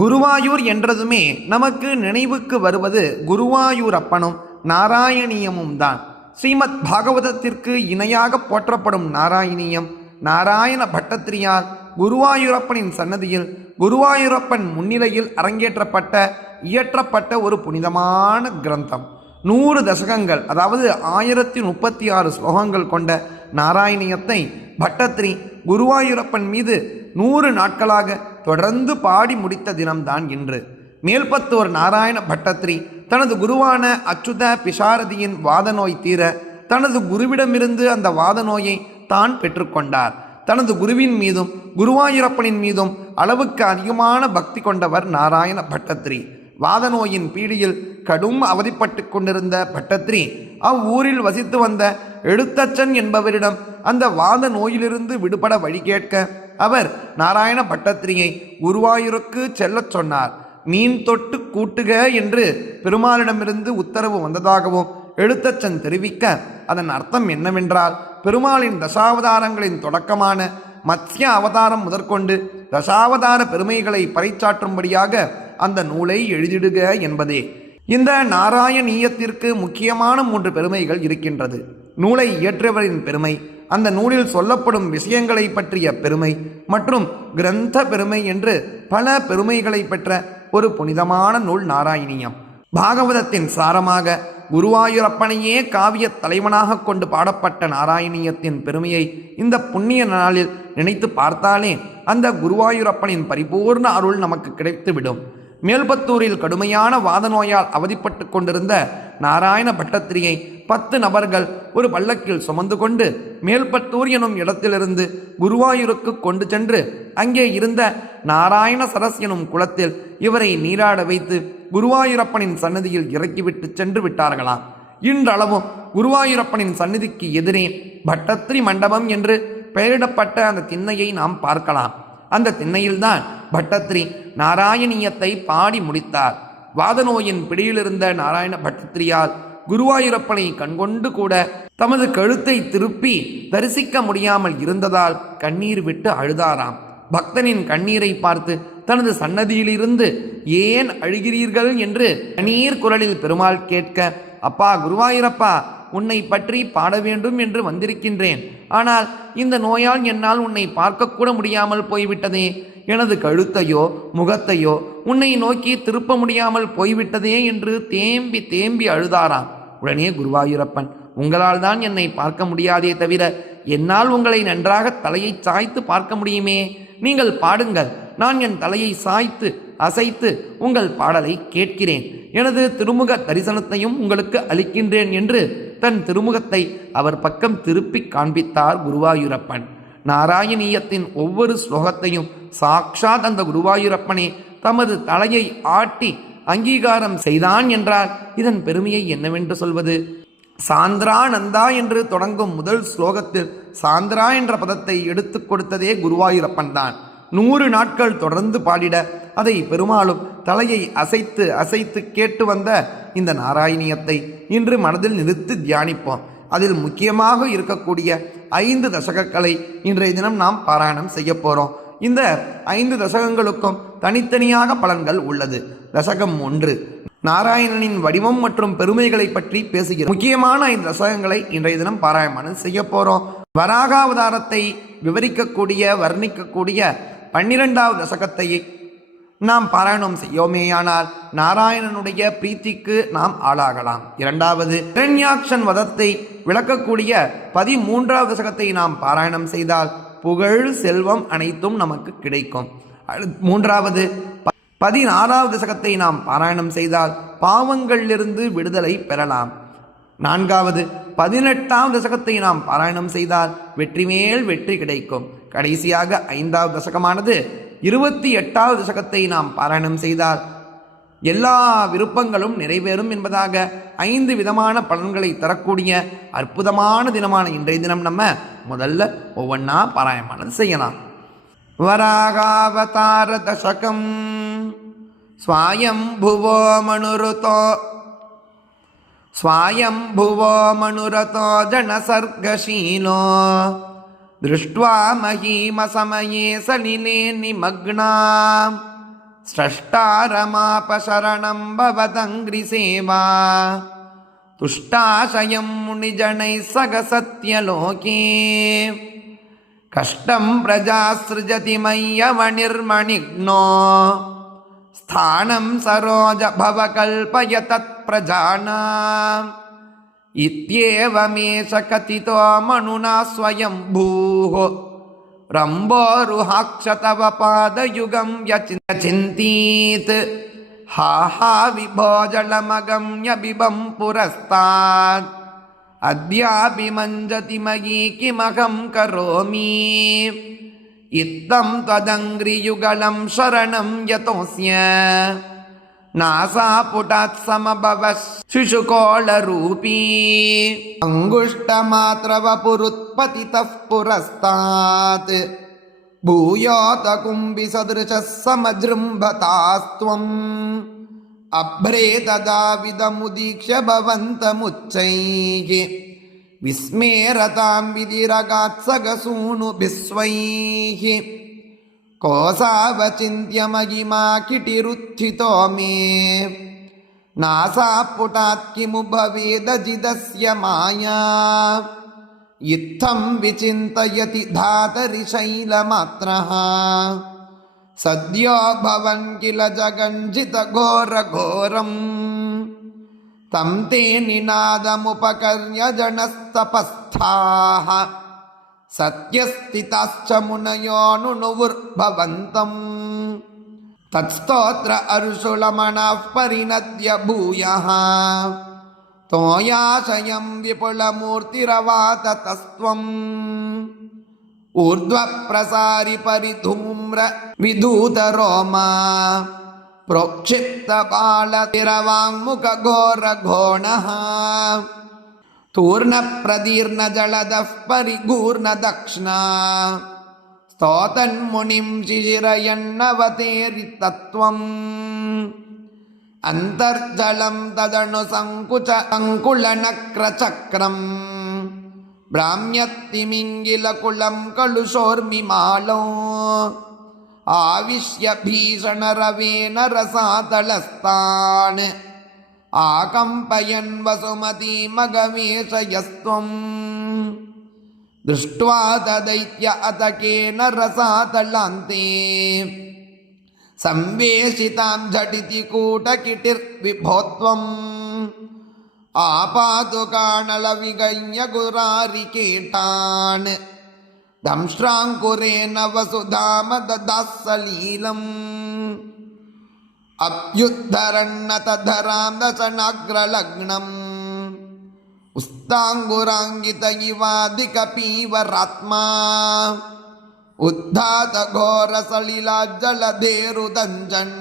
குருவாயூர் என்றதுமே நமக்கு நினைவுக்கு வருவது குருவாயூர் அப்பனும் நாராயணியமும் தான். ஸ்ரீமத் பாகவதத்திற்கு இணையாக போற்றப்படும் நாராயணியம் நாராயண பட்டத்திரியார் குருவாயூரப்பனின் சன்னதியில் குருவாயூரப்பன் முன்னிலையில் அரங்கேற்றப்பட்ட இயற்றப்பட்ட ஒரு புனிதமான கிரந்தம். நூறு தசகங்கள் அதாவது ஆயிரத்தி முப்பத்தி ஆறு ஸ்லோகங்கள் கொண்ட நாராயணியத்தை பட்டத்திரி குருவாயூரப்பன் மீது நூறு நாட்களாக தொடர்ந்து பாடி முடித்த தினம்தான் இன்று. மேல்பத்தூர் நாராயண பட்டத்ரி தனது குருவான அச்சுத பிஷாரதியின் வாத நோய் தீர தனது குருவிடமிருந்து அந்த வாத நோயை தான் பெற்றுக்கொண்டார். தனது குருவின் மீதும் குருவாயூரப்பனின் மீதும் அளவுக்கு அதிகமான பக்தி கொண்டவர் நாராயண பட்டத்ரி வாத நோயின் பீடியில் கடும் அவதிப்பட்டு கொண்டிருந்த பட்டத்ரி அவ்வூரில் வசித்து வந்த எழுத்தச்சன் என்பவரிடம் அந்த வாத நோயிலிருந்து விடுபட வழி கேட்க அவர் நாராயண பட்டத்திரியை குருவாயூருக்கு செல்லச் சொன்னார். மீன் தொட்டு கூட்டுக என்று பெருமாளிடமிருந்து உத்தரவு வந்ததாகவும் எழுத்தச்சன் தெரிவிக்க அதன் அர்த்தம் என்னவென்றால் பெருமாளின் தசாவதாரங்களின் தொடக்கமான மத்ய அவதாரம் முதற்கொண்டு தசாவதார பெருமைகளை பறைச்சாற்றும்படியாக அந்த நூலை எழுதிடுக என்பதே. இந்த நாராயணீயத்திற்கு முக்கியமான மூன்று பெருமைகள் இருக்கின்றது. நூலை இயற்றியவரின் பெருமை அந்த நூலில் சொல்லப்படும் விஷயங்களை பற்றிய பெருமை மற்றும் கிரந்த பெருமை என்று பல பெருமைகளை பெற்ற ஒரு புனிதமான நூல் நாராயணியம். பாகவதத்தின் சாரமாக குருவாயூரப்பனையே காவிய தலைவனாக கொண்டு பாடப்பட்ட நாராயணியத்தின் பெருமையை இந்த புண்ணிய நாளில் நினைத்து பார்த்தாலே அந்த குருவாயூரப்பனின் பரிபூர்ண அருள் நமக்கு கிடைத்துவிடும். மேல்பத்தூரில் கடுமையான வாத நோயால் அவதிப்பட்டு கொண்டிருந்த நாராயண பட்டத்திரியை பத்து நபர்கள் ஒரு பல்லக்கில் சுமந்து கொண்டு மேல்பத்தூர் எனும் இடத்திலிருந்து குருவாயூருக்கு கொண்டு சென்று அங்கே இருந்த நாராயண சரஸ் எனும் குளத்தில் இவரை நீராட வைத்து குருவாயூரப்பனின் சன்னதியில் இறக்கிவிட்டு சென்று விட்டார்களாம். இன்றளவும் குருவாயூரப்பனின் சன்னதிக்கு எதிரே பட்டத்திரி மண்டபம் என்று பெயரிடப்பட்ட அந்த திண்ணையை நாம் பார்க்கலாம். அந்த திண்ணையில்தான் பட்டத்திரி நாராயணியத்தை பாடி முடித்தார். வாதநோயின் பிடியிலிருந்த நாராயண பட்டத்திரியால் குருவாயூரப்பனை கண்கொண்டு கூட தமது கழுத்தை திருப்பி தரிசிக்க முடியாமல் இருந்ததால் கண்ணீர் விட்டு அழுதாராம். பக்தனின் கண்ணீரை பார்த்து தனது சன்னதியிலிருந்து ஏன் அழுகிறீர்கள்? என்று கண்ணீர் குரலில் பெருமாள் கேட்க அப்பா குருவாயூரப்பா உன்னை பற்றி பாட வேண்டும் என்று வந்திருக்கின்றேன். ஆனால் இந்த நோயால் என்னால் உன்னை பார்க்கக்கூட முடியாமல் போய்விட்டதே. எனது கழுத்தையோ முகத்தையோ உன்னை நோக்கி திருப்ப முடியாமல் போய்விட்டதே என்று தேம்பி தேம்பி அழுதாராம். உடனே குருவாயூரப்பன் உங்களால் தான் என்னை பார்க்க முடியாதே தவிர என்னால் உங்களை நன்றாக தலையை சாய்த்து பார்க்க முடியுமே? நீங்கள் பாடுங்கள். நான் என் தலையை சாய்த்து அசைத்து உங்கள் பாடலை கேட்கிறேன். எனது திருமுக தரிசனத்தையும் உங்களுக்கு அளிக்கின்றேன் என்று தன் திருமுகத்தை அவர் பக்கம் திருப்பி காண்பித்தார் குருவாயூரப்பன். நாராயணீயத்தின் ஒவ்வொரு ஸ்லோகத்தையும் சாக்ஷாத் அந்த குருவாயூரப்பனே தமது தலையை ஆட்டி அங்கீகாரம் செய்தான் என்றால் இதன் பெருமையை என்னவென்று சொல்வது? சாந்திரானந்தா என்று தொடங்கும் முதல் ஸ்லோகத்தில் சாந்திரா என்ற பதத்தை எடுத்துக் கொடுத்ததே குருவாயூரப்பன் தான். நூறு நாட்கள் தொடர்ந்து பாடிட அதை பெருமாளும் தலையை அசைத்து அசைத்து கேட்டு வந்த இந்த நாராயணியத்தை இன்று மனதில் நிறுத்தி தியானிப்போம். அதில் முக்கியமாக இருக்கக்கூடிய ஐந்து தசகங்களை இன்றைய தினம் நாம் பாராயணம் செய்ய போகிறோம் இந்த ஐந்து தசகங்களுக்கும் தனித்தனியாக பலன்கள் உள்ளது. தசகம் ஒன்று. நாராயணனின் வடிவம் மற்றும் பெருமைகளை பற்றி பேசுகிறோம். முக்கியமான ஐந்து தசகங்களை இன்றைய தினம் பாராயணம் செய்ய போகிறோம் வராகாவதாரத்தை விவரிக்கக்கூடிய வர்ணிக்கக்கூடிய பன்னிரெண்டாவது தசகத்தை நாம் பாராயணம் செய்யோமேயானால் நாராயணனுடைய பிரீத்திக்கு நாம் ஆளாகலாம். இரண்டாவது இரண்யாக்ஷன் வதத்தை விளக்கக்கூடிய பதிமூன்றாவது தசகத்தை நாம் பாராயணம் செய்தால் புகழ் செல்வம் அனைத்தும் நமக்கு கிடைக்கும். மூன்றாவது ப- பதினாறாவது தசகத்தை நாம் பாராயணம் செய்தால் பாவங்களிலிருந்து விடுதலை பெறலாம். நான்காவது பதினெட்டாம் தசகத்தை நாம் பாராயணம் செய்தால் வெற்றி மேல் வெற்றி கிடைக்கும். கடைசியாக ஐந்தாவது தசகமானது இருபத்தி எட்டாவது தசகத்தை நாம் பாராயணம் செய்தால் எல்லா விருப்பங்களும் நிறைவேறும் என்பதாக ஐந்து விதமான பலன்களை தரக்கூடிய அற்புதமான தினமான இன்றைய தினம் நம்ம முதல்ல ஒவ்வொன்றா பாராயணம் செய்யலாம் வராகாவதார தசகம் ஸ்வாயம்புவோ மனுருதோ स्वायम्भुवो मनुरतो जनसर्गशीलो दृष्ट्वा महीमसमये सलिले निमग्ना स्रष्टारमापशरणं भवदङ्घ्रिसेवा तुष्टाशयं मुनिजनैः सगसत्यलोके कष्टं प्रजासृजति मय्यवनिर्मणिग्नो स्थानं सरोज भव कल्पय तत्प्रजानाम् इत्येवमेष कथितो मनुना स्वयं भूः रम्बोरुहाक्ष तव पादयुगं यचिन्तीत् हा हा विभोजलमगम्य बिबं पुरस्तात् अद्यापि मञ्जति मयि किमहं करोमि इत्थं त्वदङ्घ्रियुगलं शरणं यतोऽस्य नासापुटात् समभवः शिशुकोलरूपी अङ्गुष्टमात्रवपुरुत्पतितः पुरस्तात् भूयोत कुम्भिसदृशः समजृम्भतास्त्वम् अभ्रे तदाविदमुदीक्ष्य भवन्तमुच्चैः विस्मेरतां विधिरगात्सगसूनुभिस्वैः కోసావచింత్యమగిమా కిటిరుత్థితో మే నాసాపుటాత్కిము భవేదజిదస్య మాయా. ఇత్థం విచింతయతి ధాతరిశైలమాత్ర సద్యో భవన్ కిల జగంజిత ఘోర ఘోరం తం తే నినాదముపకర్య జనస్తపస్థా सत्यस्थिताश्च मुनयोनुनुवुर्भवन्तम् तत्स्तोत्र अर्षुलमणः परिणद्य भूयः तोयाशयं विपुलमूर्तिरवात तस्त्वम् ऊर्ध्वप्रसारि परिधूम्र विधूतरोमा प्रोक्षिप्तबालतिरवाङ्मुखघोरघोणः तूर्णप्रदीर्णजलदः परिगूर्णदक्ष्णा स्तोतन्मुनिं शिशिरयन्नवतेरितत्वम् अन्तर्जलं तदणु सङ्कुच अङ्कुलनक्रचक्रम् भ्राम्यत्तिमिङ्गिलकुलं कलुषोर्मिमालौ आविश्य भीषणरवेन रसातलस्तान् आकम्पयन् वसुमतीमगमेशयस्त्वम् दृष्ट्वा तदैत्य अतकेन रसातलान्ते संवेशितां झटिति कूटकिटिर्विभोत्वम् आपातुकाणलविगण्य गुरारिकेटान् दंष्ट्राङ्कुरेण वसुधाम ददासलीलम् अभ्युद्धरन्नतधरां दशनाग्रलग्नम् उस्ताङ्गुराङ्गित इवाधिकपीवरात्मा उद्धातघोरसलिलाज्जलधेरुदञ्जन्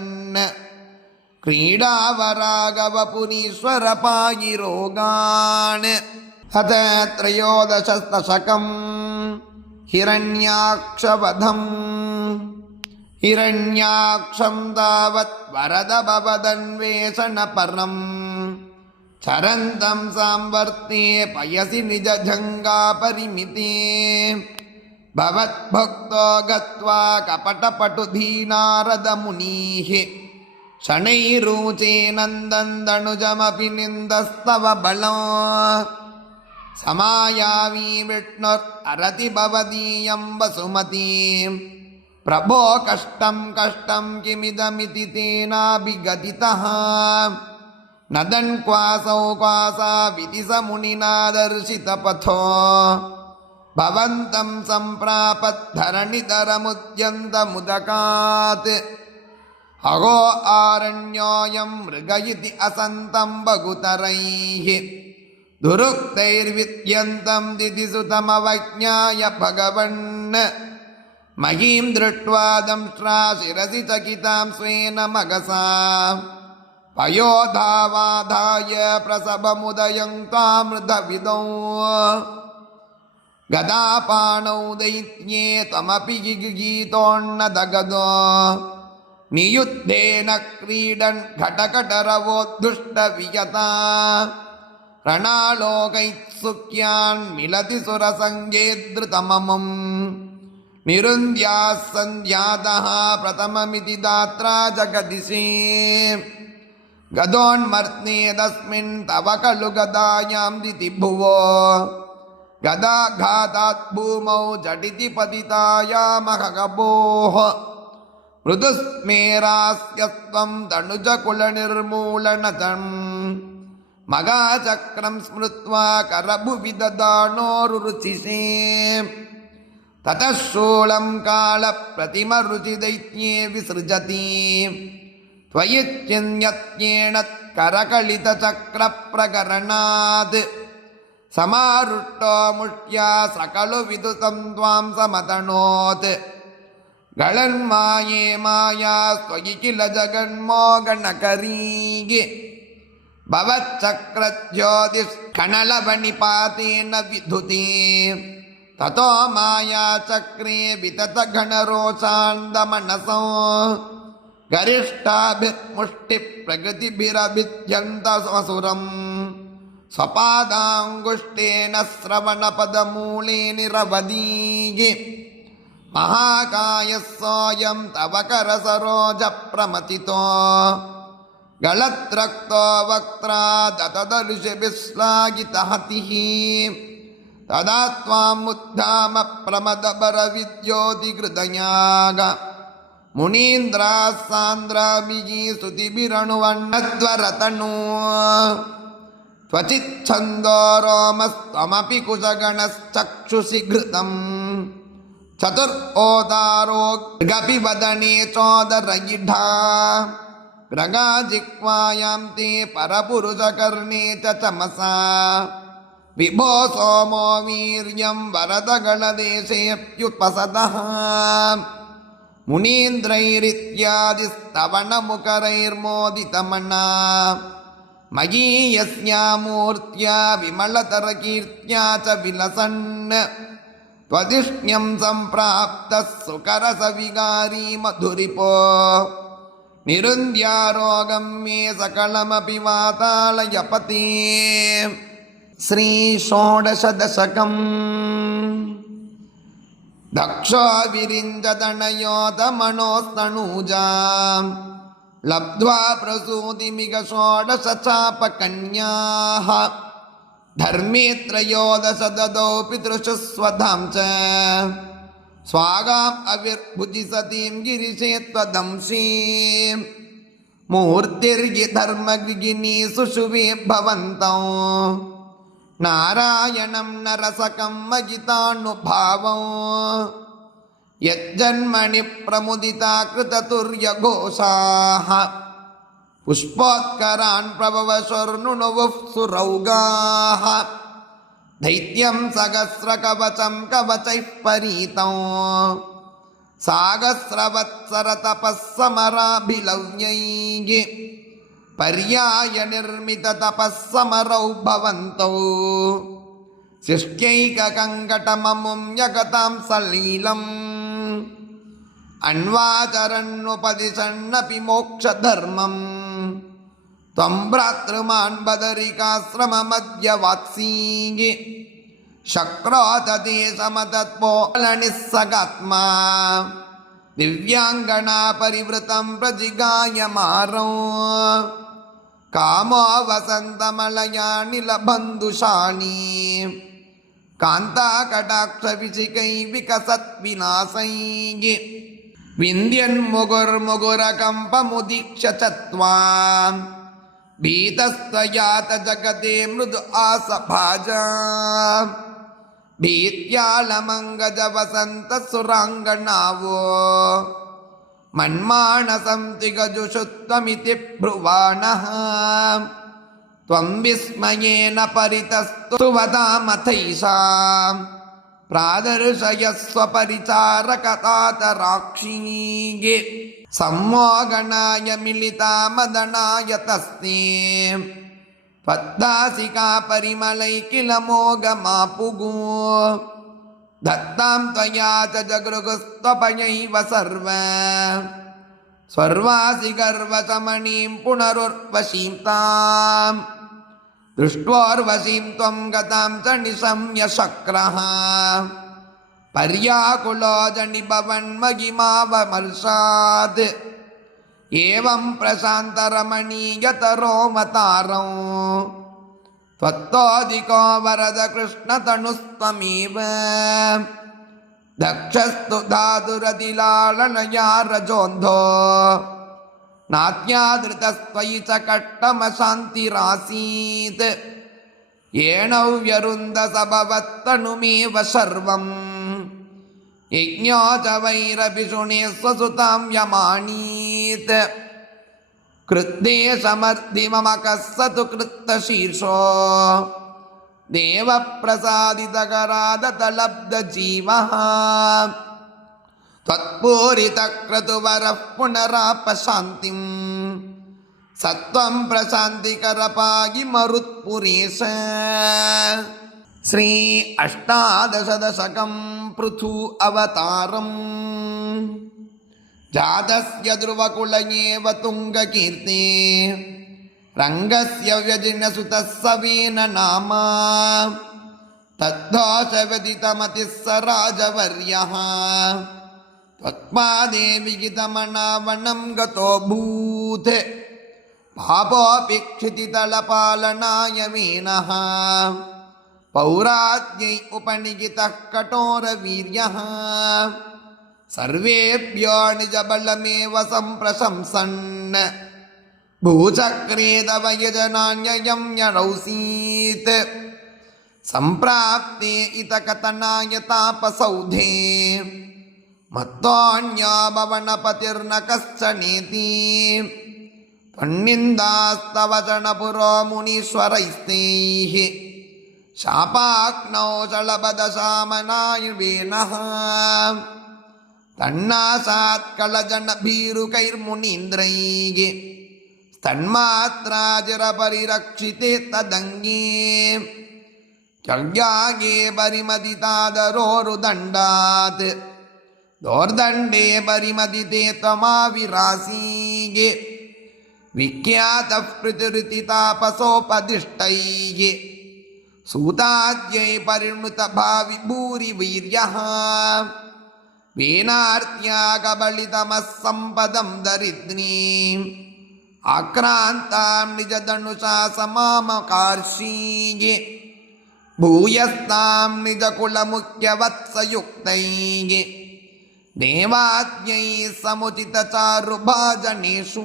क्रीडावरागवपुरीश्वरपायिरोगान् अथ त्रयोदशस्तशकम् हिरण्याक्षवधम् हिरण्याक्षं तावत् वरदभवदन्वेषणपरम् चरन्तं सांवर्ते पयसि निजजङ्गापरिमिते भवद्भक्तो गत्वा कपटपटुधीनारदमुनीः शनैरूचे नन्दन्दनुजमपि निन्दस्तव बलो समायावी विष्णुररति भवदीयं वसुमतीम् प्रभो कष्टं कष्टं किमिदमिति तेनाभिगतितः नदन् क्वासौ क्वासाविति स मुनिना दर्शितपथो भवन्तं सम्प्रापद्धरणिधरमुद्यन्तमुदकात् अहो आरण्योऽयं मृग इति असन्तं बहुतरैः दुरुक्तैर्विद्यन्तं दिदिसुतमवज्ञाय भगवन् महीं दृष्ट्वा दंष्ट्रा शिरसि चकितां स्वेन मगसा पयोधावाधाय प्रसभमुदयं त्वामृतविदौ गदापाणौ दैत्ये त्वमपि गीतोन्नदगदो नियुद्धेन क्रीडन् घटकटरवोद्धुष्टवियता रणालोकैत्सुक्यान् मिलति सुरसङ्गे धृतममम् निरुन्द्याः सन्ध्यातः प्रथममिति दात्रा जगदिशे गदोन्मर्त्नेदस्मिन् तव खलु गदायां दिति भुवो गदाघातात् भूमौ झटिति पतितायामहगभोः मृदुस्मेरास्यत्वं तनुजकुलनिर्मूलनतम् मगाचक्रं स्मृत्वा करभुवि ददानोरुचिषे ततः शूलं कालप्रतिमरुचिदैत्ये विसृजति त्वयि चिन्यत्येण करकलितचक्रप्रकरणात् समारुष्टो मुष्ट्या सकलु विदुतं त्वां समतनोत् गळन्माये माया त्वयि किल जगन्मोगणकरीगि भवच्चक्रज्योतिष्कणलवनिपातेन विधुते ततो मायाचक्रे विततघनरोषान्दमनसो गरिष्ठाभिर्मुष्टिप्रकृतिभिरभिध्यन्तमसुरम् स्वपादाङ्गुष्ठेन श्रवणपदमूले निरवदीगे महाकायः सोऽयं तव करसरोजप्रमथितो गलत्रक्तो वक्त्रा दतदर्शिभिश्लाघितहतिः तदा त्वामुद्धाम प्रमदबरविद्योतिहृदयाग मुनीन्द्राः सान्द्राभिः स्तुतिभिरणुवन्नध्वरतनु त्वचिच्छन्दो रोमस्त्वमपि कुशगणश्चक्षुषि घृतम् चतुर्ओदारो गपि वदने चोदरयिढा ग्रगाजिह्वायां ते परपुरुषकर्णे च चमसा विभो सोमो वीर्यं वरदगणदेशेऽप्युपसदः मुनीन्द्रैरित्यादिस्तवनमुकरैर्मोदितमना मयी यस्या मूर्त्या विमलतरकीर्त्या च विलसन् त्वदिष्ण्यं सम्प्राप्तः सुकरसविगारी मधुरिपो निरुन्द्यारोगं मे सकलमपि वातालयपते श्रीषोडशदशकम् दक्षो विरिञ्जतनयोतमनोस्तनूजाम् लब्ध्वा प्रसूतिमिग षोडशचापकन्याः धर्मे त्रयोदश ददौ पितृषु स्वधां च स्वागाम् अविर्भुजि सतीं गिरिशे त्वदंसीम् मूर्तिर्यि धर्मगिनी सुषुवे भवन्तौ நாராயணம் நரசகம் மகிதானுபாவம். யஜன்மணி பிரமுதிதா கிருததுர்ய கோஷாக புஷ்போத்கரான் பிரபவசொர்ணுணுவுப் சுரௌகாக தைத்யம் சகசிரகவசம் கவச்சைப் பரீதம். சாகசிரவத்சரதபஸ்ஸமராபிலவ்யைகி पर्यायनिर्मिततपः समरौ भवन्तौ शिष्ट्यैककङ्कटममुं यगतां सलीलम् अन्वाचरन्नुपदिशन्नपि मोक्षधर्मम् त्वं भ्रातृमान् बदरिकाश्रममध्यवात्सीः शक्रोतते समतत्पोलनिस्सगात्मा दिव्याङ्गना परिवृतं प्रजिगायमारौ कामो वसन्तमलयानिलबन्धुषाणि कान्ताकटाक्षविशिकै विकसद्विनाशैः विन्द्यन्मुगुर्मुगुरकम्पमुदीक्ष्य च त्वाम् भीतस्त्वयात जगते मृदु आसभाजा भीत्यालमङ्गज वसन्त सुराङ्गनावो मन्मानसं तिगजुषु त्वमिति ब्रुवाणः त्वं विस्मयेन परितस्तु वदामथैषाम् प्रादर्शयस्व परिचारकतातराक्षीगे सम्मोगणाय मिलिता मदनाय तस्ते त्वद्दासिका परिमलै किल मोगमापुगो दत्तां त्वया च जगृगस्त्वपयैव सर्व स्वर्वासि गर्वसमणीं पुनरुर्वशीं ताम् दृष्ट्वोर्वशीं त्वं गतां च निशम्य शक्रः पर्याकुलोजनि भवन्महिमावमर्षात् एवं प्रशान्तरमणीयतरोमतारौ त्वत्तोदिको वरद कृष्णतनुस्त्वमेव दक्षस्तु धातुरतिलालनया रजोन्धो नात्यादृतस्त्वयि च कट्टमशान्तिरासीत् येणौ व्यरुन्दसभवत्तनुमेव सर्वम् यज्ञो च वैरपिशुणे स्वसुतां यमाणीत् कृत्ते समर्थि मम कः स तु कृत्तशीर्षो देवप्रसादितकरादतलब्धजीवः त्वत्पूरितक्रतुवरः पुनरापशान्तिम् सत्त्वं प्रशान्तिकरपागि मरुत्पुरेश श्री अष्टादशदशकं पृथु अवतारम् जातस्य ध्रुवकुल एव तुङ्गकीर्ति रङ्गस्य व्यजिनसुतः सवेन नाम तद्दोषव्यदितमतिः स राजवर्यः त्वत्पादे विगितमनावनं गतोऽभूत् पापोऽपि क्षितितलपालनाय मीनः पौराज्ञै उपनिगितः कठोरवीर्यः सर्वेभ्यो निजबलमेव सम्प्रशंसन् भूचक्रेदव यजनान्ययं न्यरौसीत् सम्प्राप्ते इतकथनाय तापसौधे मत्वान्या भवनपतिर्न कश्चनेति त्वन्निन्दास्तवचनपुरो मुनीश्वरैस्तैः शापाग्नौ शलभदशामनायुवेनः तन्नासात्कलजनभीरुकैर्मुनीन्द्रैः स्तन्मात्राजिरपरिरक्षिते तदङ्गे चल्यागे परिमदितादरोरुदण्डात् दोर्दण्डे परिमदिते त्वमाविरासीगे विख्यातः पृथिरुतितापसोपदिष्टैः सूताद्यै परिणुतभावि भूरिवीर्यः वेनार्त्या कबलितमः सम्पदं दरिद्रीम् आक्रान्तां निजधनुषा समामकार्षीः भूयस्तां निजकुलमुख्यवत्सयुक्तैः देवाद्यैः समुचितचारुभाजनेषु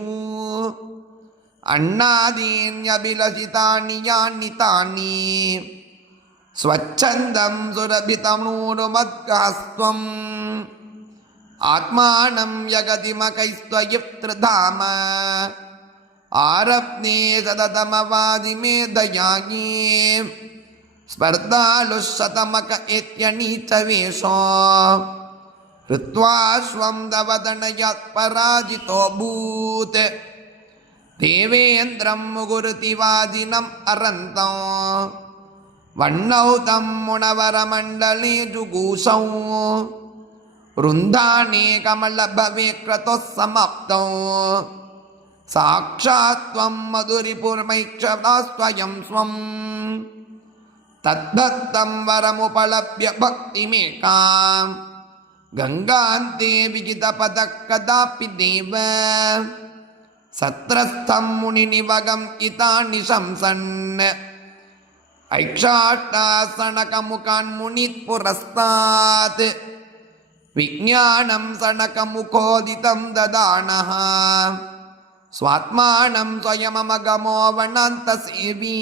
अण्णादीन्यभिलषितानि यानि तानि स्वच्छन्दं सुरभितमूरुमद्गास्त्वम् आत्मानं यगतिमकैस्त्वयिप्तृधाम आरप्ने सततमवादि मे दयायि स्पर्धालुः शतमक इत्यनीचवेषो ऋत्वाश्वं दवदनयत्पराजितोऽभूत् देवेन्द्रं मुगुरुतिवादिनम् अरन्तौ वह्नौ तं मुणवरमण्डले जुगूषौ वृन्दाने कमलभवे क्रतुः समाप्तौ साक्षात् त्वं मधुरिपुर्मैक्षदास्त्वयं स्वम् तद्धत्तं वरमुपलभ्य भक्तिमेकाम् गङ्गान्ते विजितपदः कदापि देव सत्रस्थं मुनिनिवगम् इतानि शंसन् ऐक्षाष्टासनकमुखान् मुनित्पुरस्तात् विज्ञानं सनकमुखोदितं ददानः स्वात्मानं स्वयममगमो वनान्तसेवी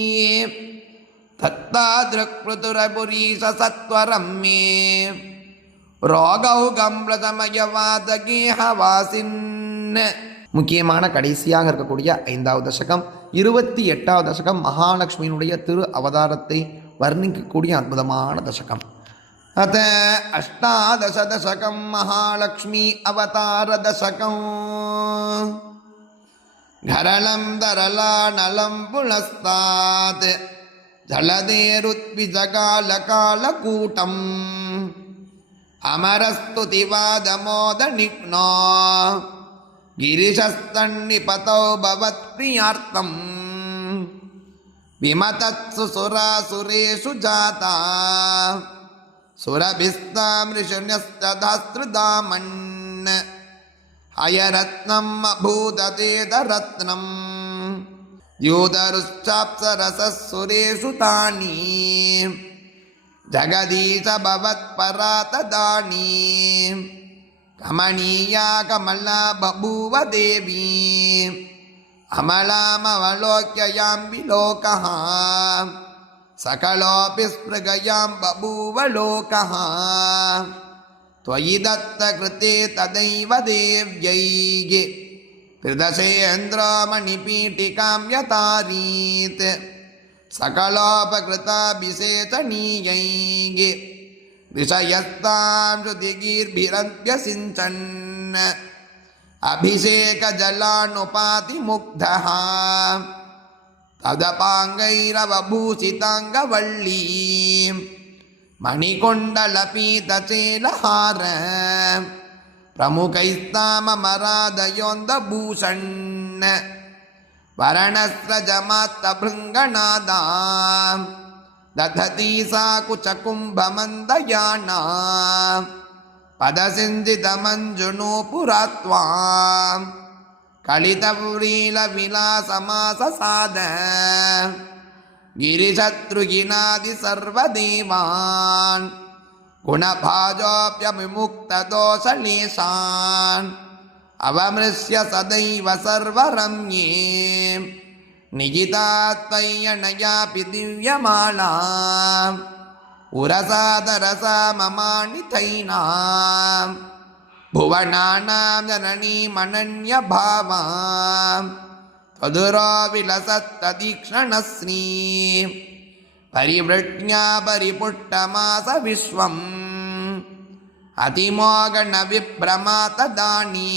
तत्तादृक्पृतुरपुरीश सत्वरं मे ரோகௌகம் பிரதமயவாதகேஹவாசின் முக்கியமான கடைசியாக இருக்கக்கூடிய ஐந்தாவது தசகம் இருபத்தி எட்டாவது தசகம் மகாலட்சுமியினுடைய திரு அவதாரத்தை வர்ணிக்கக்கூடிய அற்புதமான தசகம் अथ अष्टादशदशकं महालक्ष्मी अवतारदशकम् घरलं दरलानलं पुनस्तात् जलदेरुत्विजगालकालकूटम् अमरस्तुतिवादमोदनिघ्नो गिरिशस्तन्निपतौ भवत्प्रियार्तम् विमतत्सु सुरासुरेषु जाता सुरभिस्तामृशन्यस्तधास्तृदामन् अयरत्नम् अभूततेतरत्नम् द्योतरुश्चाप्सरसः सुरेषु तानि जगदीश भवत्परा तदानी कमनीया कमला बभूव देवी अमलामवलोक्ययां विलोकः सकलोऽपि स्पृगयां बभूव लोकः त्वयि दत्तकृते तदैव देव्यैः त्रिदशेन्द्रामणिपीठिकां यतारीत् सकलोपकृताभिषेचनीयैः विषयस्तां श्रुतिगीर्भिरभ्यसिञ्चन् अभिषेकजलानुपातिमुग्धः तदपाङ्गैरवभूषिताङ्गवल्ली मणिकुण्डलपीतचेलहार प्रमुखैस्ताममरादयोन्दभूषण् वरणस्रजमात्तभृङ्गनादा दधती सा कुचकुम्भमन्दयाना पदसिञ्जितमञ्जुनोपुरा त्वां कलितव्रीलविलासमाससाद गिरिशत्रुघिनादि सर्वदेवान् गुणभाजोऽप्यविमुक्तदोषलेशान् अवमृश्य सदैव सर्वरम्ये निजितात्वय्यणयापि दिव्यमाला उरसादरसा ममानितैनां भुवनानां जननीमनन्यभावा त्वदुरो विलसत्तदीक्षणश्री परिवृज्ञा परिपुष्टमास विश्वम् अतिमोगणविभ्रमातदानी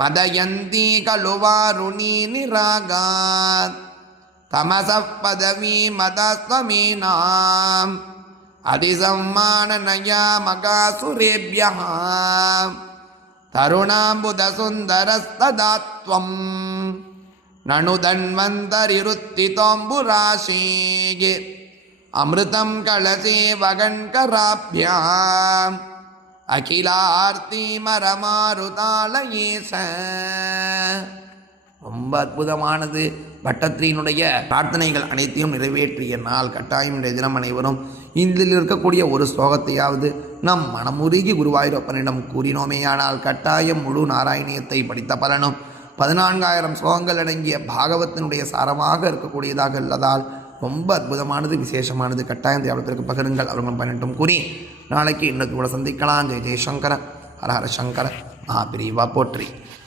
मदयन्ती खलु वारुणी निरागात् तमसः पदवी मदस्त्वमीनाम् அதிசம்மானநயா மகாசுரேபியா தருணாம்புதசுந்தரஸ்ததாத்வம். நனு தன்வந்தரிருத்திதோம்புராசீகி அமிர்தம் கலசே வகன்கராபியாம் அகிலார்த்திமரமாருதாலயேச ரொம்ப அற்புதமானது. பட்டத்திரியினுடைய பிரார்த்தனைகள் அனைத்தையும் நிறைவேற்றிய நாள் கட்டாயம் இன்றைய தினம் அனைவரும் இதில் இருக்கக்கூடிய ஒரு ஸ்லோகத்தையாவது நம் மனமுருகி குருவாயூரப்பனிடம் கூறினோமேயானால் கட்டாயம் முழு நாராயணியத்தை படித்த பலனும் பதினான்காயிரம் ஸ்லோகங்கள் அடங்கிய பாகவத்தினுடைய சாரமாக இருக்கக்கூடியதாக உள்ளதால் ரொம்ப அற்புதமானது விசேஷமானது. கட்டாயம் தேவலத்திற்கு பகிருங்கள். அவர்களும் பன்னெண்டும் கூறி நாளைக்கு இன்னொரு கூட சந்திக்கலாம். ஜெய ஜெய்சங்கர ஹரஹர சங்கர மகாபிரிவா போற்றி.